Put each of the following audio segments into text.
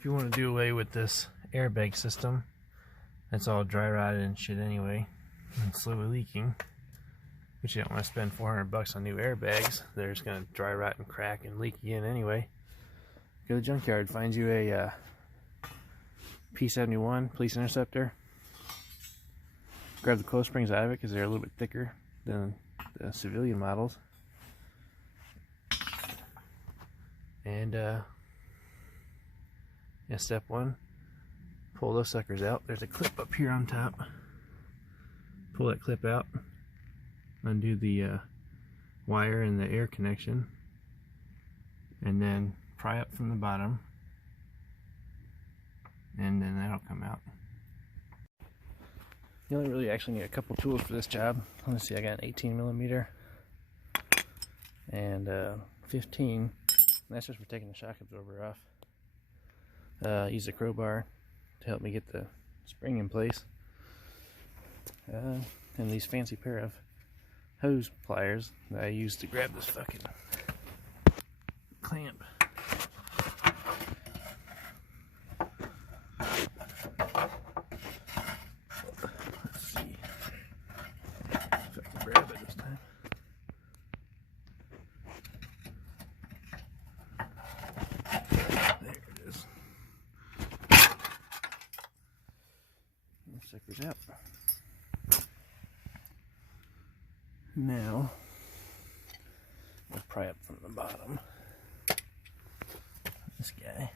if you want to do away with this airbag system, that's all dry rotted and shit anyway, and slowly leaking, but you don't want to spend $400 on new airbags. They're just going to dry rot and crack and leak again anyway. Go to the junkyard, find you a P71 police interceptor. Grab the coil springs out of it because they're a little bit thicker than the civilian models. And yeah, step one, pull those suckers out. There's a clip up here on top. Pull that clip out, undo the wire and the air connection, and then pry up from the bottom, and then that'll come out. You only really actually need a couple tools for this job. Let's see, I got an 18mm and 15. That's just for taking the shock absorber off. Use a crowbar to help me get the spring in place. And these fancy pair of hose pliers that I use to grab this fucking clamp. Let's see if I can grab it this time. There it is. Suckers out. Now we'll pry up from the bottom. This guy.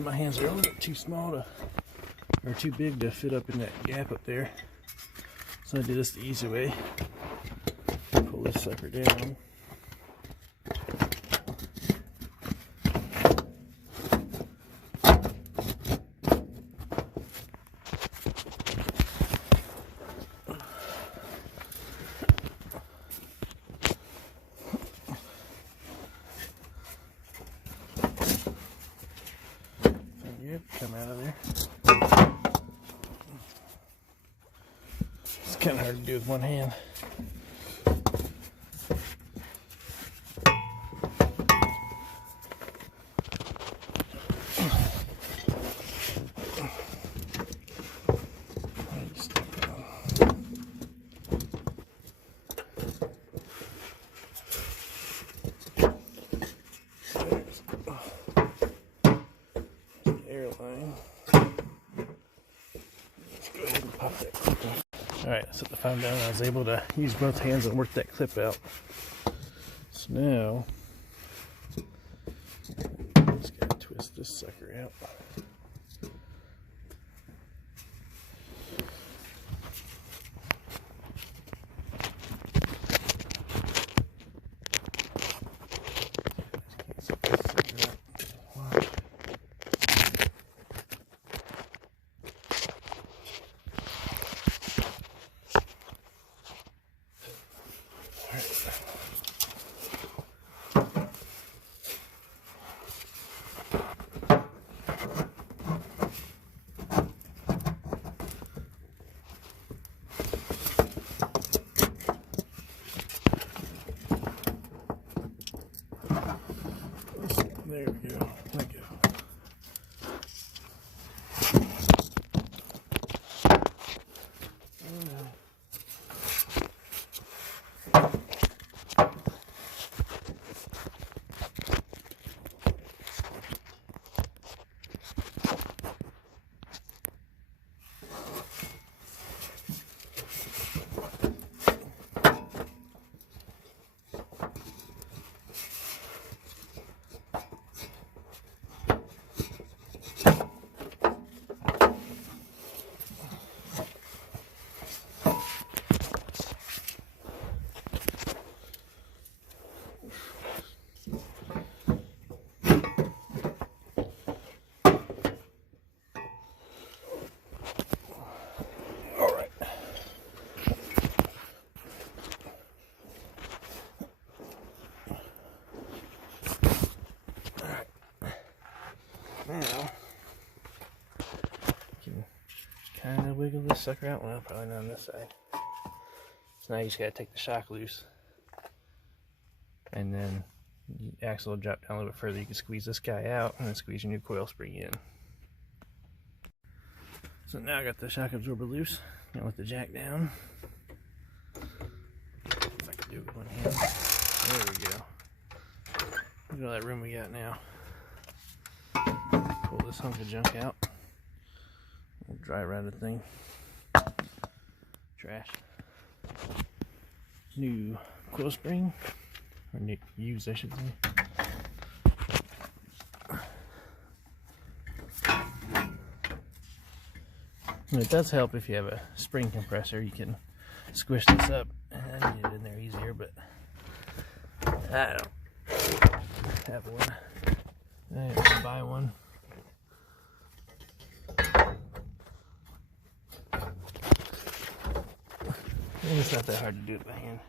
My hands are a little bit too small to, or too big to fit up in that gap up there. So I did this the easy way. Pull this sucker down. Come out of there. It's kind of hard to do with one hand. Alright, I set the phone down and I was able to use both hands and work that clip out. So now, just gotta twist this sucker out. this sucker out? Well, probably not on this side. So now you just gotta take the shock loose. And then the axle will drop down a little bit further. You can squeeze this guy out and then squeeze your new coil spring in. So now I got the shock absorber loose. I'm gonna let the jack down. If I can do it with one hand. There we go. Look at all that room we got now. Pull this hunk of junk out. Little dry rotted thing. Trash. New coil spring. Or new, used, I should say. And it does help if you have a spring compressor. You can squish this up and then get it in there easier, but I don't have one. I have to buy one. And it's not that hard to do it by hand.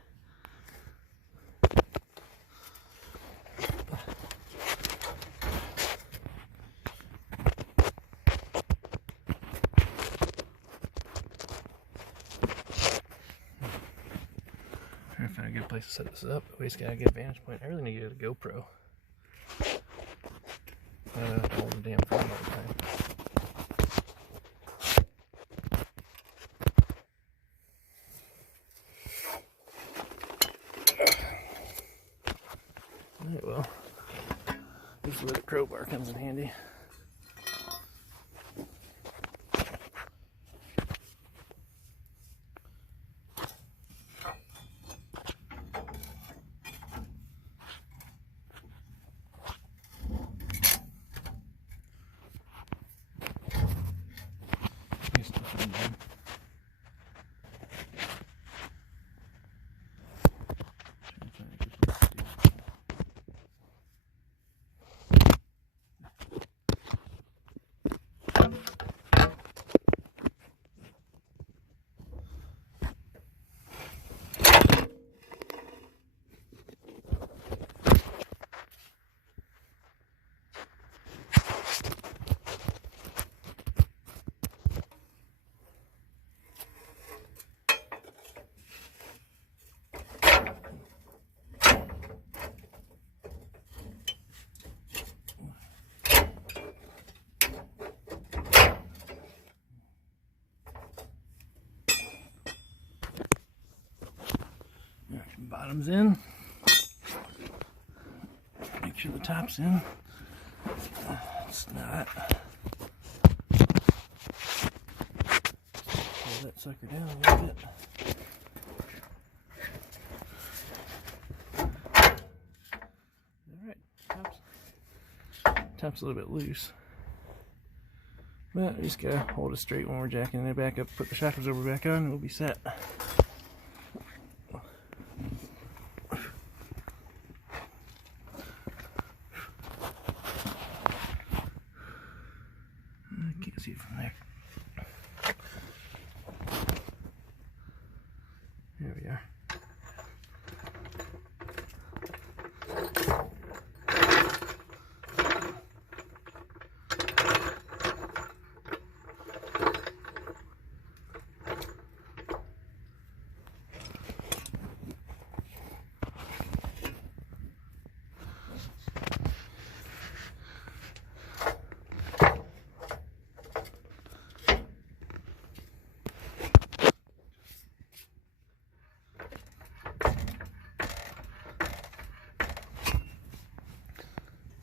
Trying to find a good place to set this up. We just got a good vantage point. I really need to get a GoPro. I don't have to hold the damn phone all the time. Alright, well, this is where the crowbar comes in handy. Bottom's in. Make sure the top's in. It's not. Pull that sucker down a little bit. Alright, top's a little bit loose. But we just gotta hold it straight when we're jacking it back up, put the shock absorber back on, and we'll be set. Can't see it from there. There we are.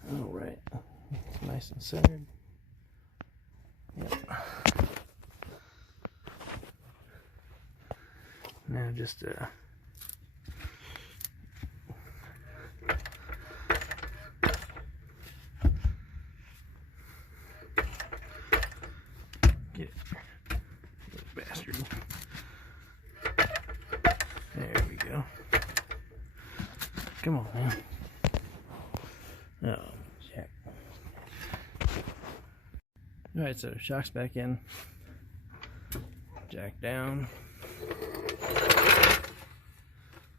Alright, nice and centered. Yep. Now just get it, little bastard. There we go. Come on, man. Oh, jack. Alright, so shock's back in. Jack down.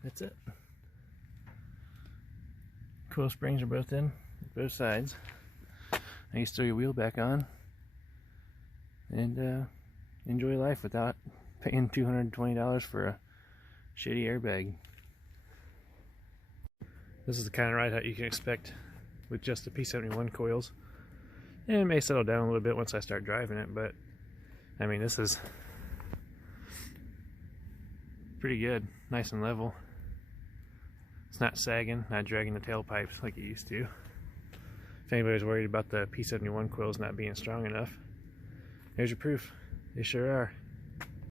That's it. Coil springs are both in, both sides. Now you just throw your wheel back on. And enjoy life without paying $220 for a shitty airbag. This is the kind of ride out you can expect with just the P71 coils. And it may settle down a little bit once I start driving it, but I mean, this is pretty good, nice and level. It's not sagging, not dragging the tailpipes like it used to. If anybody's worried about the P71 coils not being strong enough, there's your proof. They sure are.